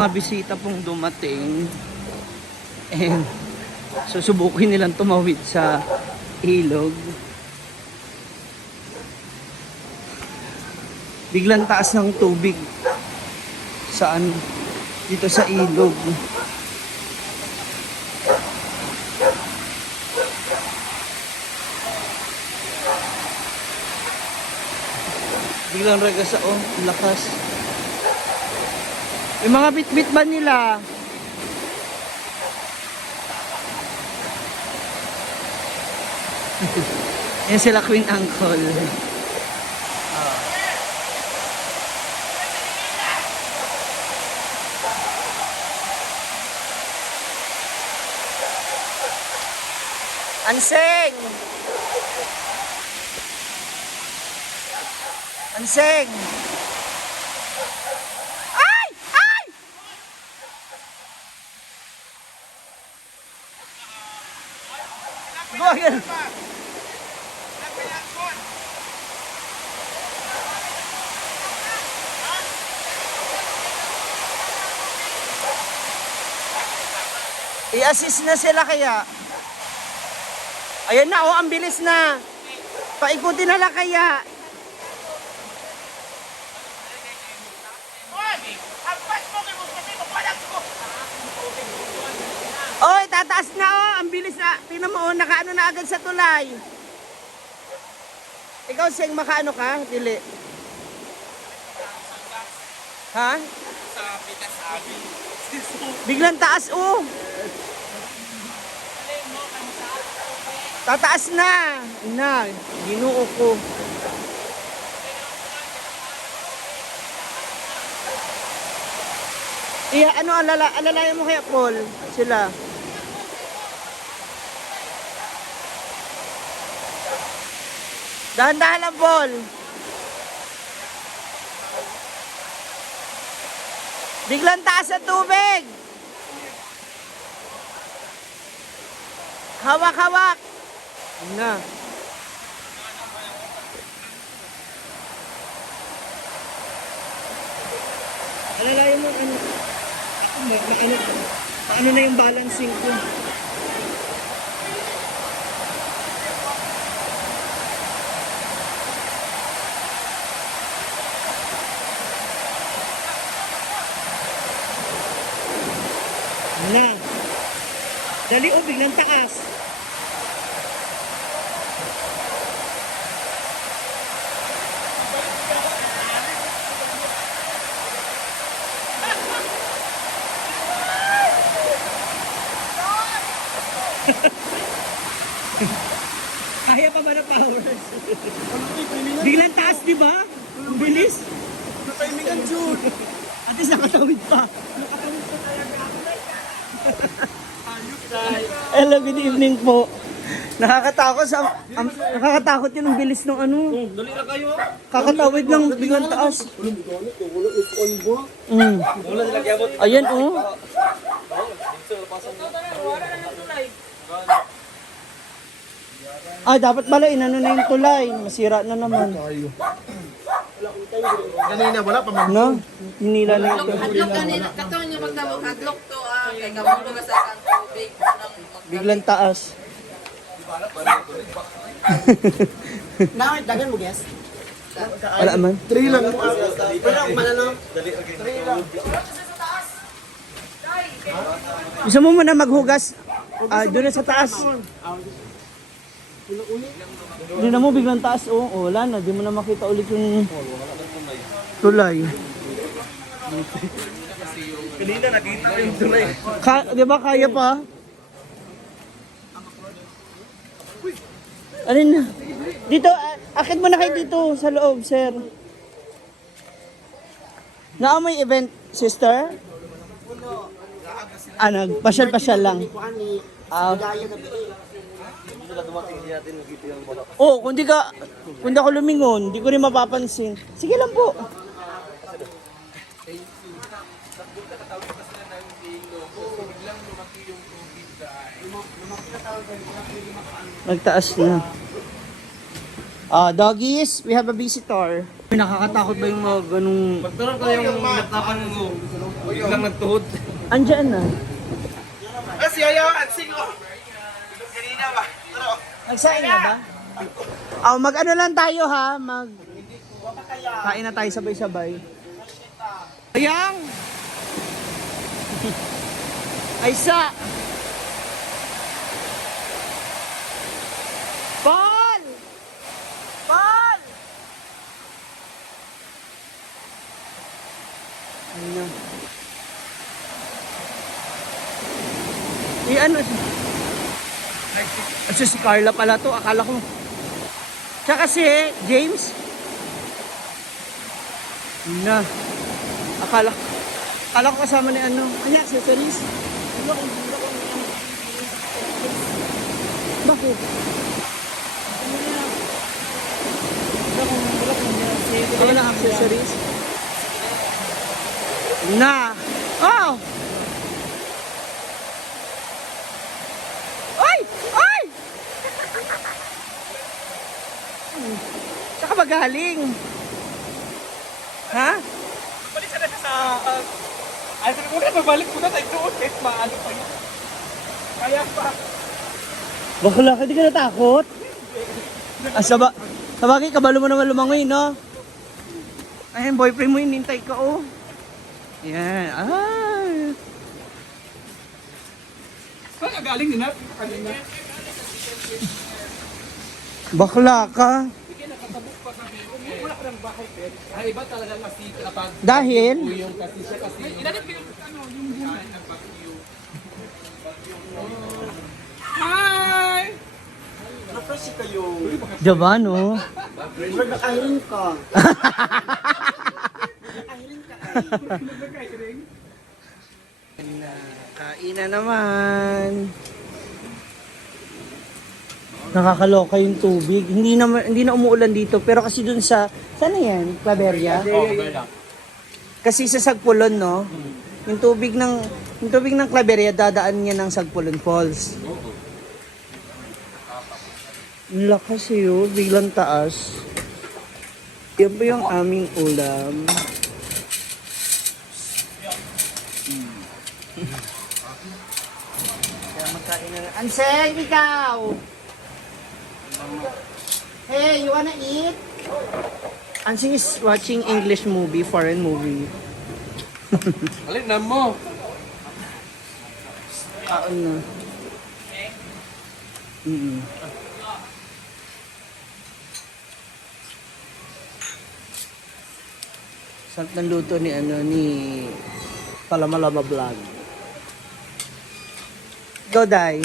Mga bisita pong dumating and susubukin nilang tumawid sa ilog. Biglang taas ng tubig saan dito sa ilog. Biglang regasa, oh, lakas. Yung mga bit-bit ba nila? Yan sila Queen Uncle. Anseng! Anseng! Ay! Ay! Buwagin! I-assist na sila kaya. Ayan na, oh, ang bilis na. Paikutin na lang kaya. Oy, tataas na, oh, ang bilis na. Tingnan mo, oh, nakaano na agad sa tulay. Ikaw, Seng, makaano ka? Dili. Ha? Sa Pitas Abi. Biglang taas, oh. Tataas na. Na, ginuo ko. Iya, ano, alalayan mo kaya, Paul? Sila. Dahan-dahan lang, Paul. Biglang taas sa tubig. Hawak-hawak. Na. Alalayan mo, ano, ano na yung balancing ko. Na. Dali, oh, biglang taas. Kaya pa ba na powers? Biglang taas, di ba? Ang bilis. Nataimigan, Jude. At least nakatawid pa. Hello, good evening po. Nakakatakot nakakatakot yun ang bilis ng ano. Dali na kayo. Kakatawid ng biglang taas. Ayan, oh. Ah, dapat pala inano na yung tulay. Masira na naman. Kanina wala pa man. No? Hinila na yung tulay. Hadlok kanina, katong niya pagtawag hadlok to kay kamulog sa kang tubig nang Biglang taas. Nawit dagan mo guys. Wala man. 3 lang. Wala man ano. Gusto mo muna maghugas doon na sa taas. Hindi na mo biglang taas. Oh, wala na. Di mo na makita ulit yung tulay. Kanina nakita ko yung tulay. Di ba kaya pa? Alin na? Dito, akit mo na kayo dito sa loob, sir. May event, sister? Nagpasyal-pasyal lang. Oh, kung di ako lumingon, di ko rin mapapansin. Sige lang po. Nagtaas na. Doggies, we have a visitor. Nakakatakot ba yung mga ganung... Pero kayong natapan mo. Biglang nagtuhod. Andyan na. Kasi ayaw, ansing oh. Kanina ba? Pero, Nagsain na ba? Oh, mag-ano lang tayo ha, kain na tayo sabay-sabay. Ayang! Aysa! Paul! Paul! Ano? Ano? At si Carla pala to, akala ko. Tsaka si James. Na. Akala ko kasama ni ano. Ano accessories? Bakit? Ano na accessories? Na. Oh! Ay! Ay! Saan ka ba galing? Ha? balik sa ay, sabi ko na, babalik ko na tayo doon. Eh, maano pa yun. Kaya pa. Bakla ka, di ka natakot? Sabagay, kabalo mo naman lumangoy, no? Ayun, boyfriend mo, hinintay ka, oh. Yan, ay. Saan ka galing nila? Kanina. Bakla ka. Wala ka ng bahay, Ben. Ay, iba talaga kasi kapag Dahil? yung kasi siya kasi yung... Inanip ko yung ano, yung buhay. Hi! Napasi kayo. Diba, no? Nakahirin ka. Kain na naman. Nakakaloka yung tubig. Hindi na umuulan dito, pero kasi dun sa saan na yan? Claveria? Kasi sa Sagpulon, no? Yung tubig ng Claveria dadaan niya ng Sagpulon Falls. Ang lakas yun, biglang taas. Yan po yung aming ulam. Kaya magkain na. Anseng, ikaw! Hey, you wanna eat? Anseng is watching English movie, foreign movie. Alin na mo? Kaon na. Sarap ng luto ni Palamalaba Vlog. Go, Day.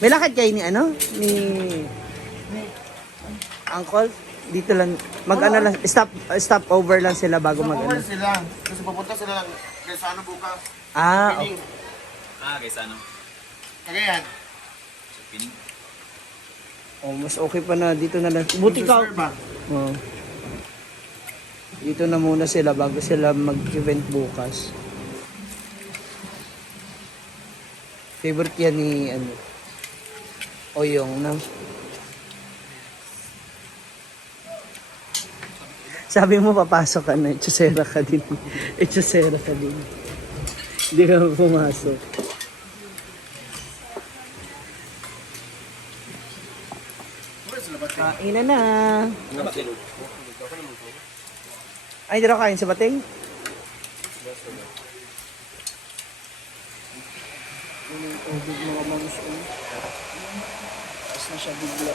May lakad kayo ni Uncle? Dito lang, lang, stop over lang sila bago Over sila. Kasi pupunta sila lang. Kaya sa ano bukas? Ah, okay. Pining. Guys, ano? Cagayan. Sa pining. Oh, mas okay pa na dito na lang. Buti ka. Reserve ba? Oh. Dito na muna sila bago sila mag-event bukas. Favorite yan ni Oyong na. Sabi mo papasok ka na, itsusera ka din. Itsusera ka din. Hindi ka pumasok. Kain na na. Ay, hindi na kain sa bating? Yung tubig mga manso. Tapos na siya bigla.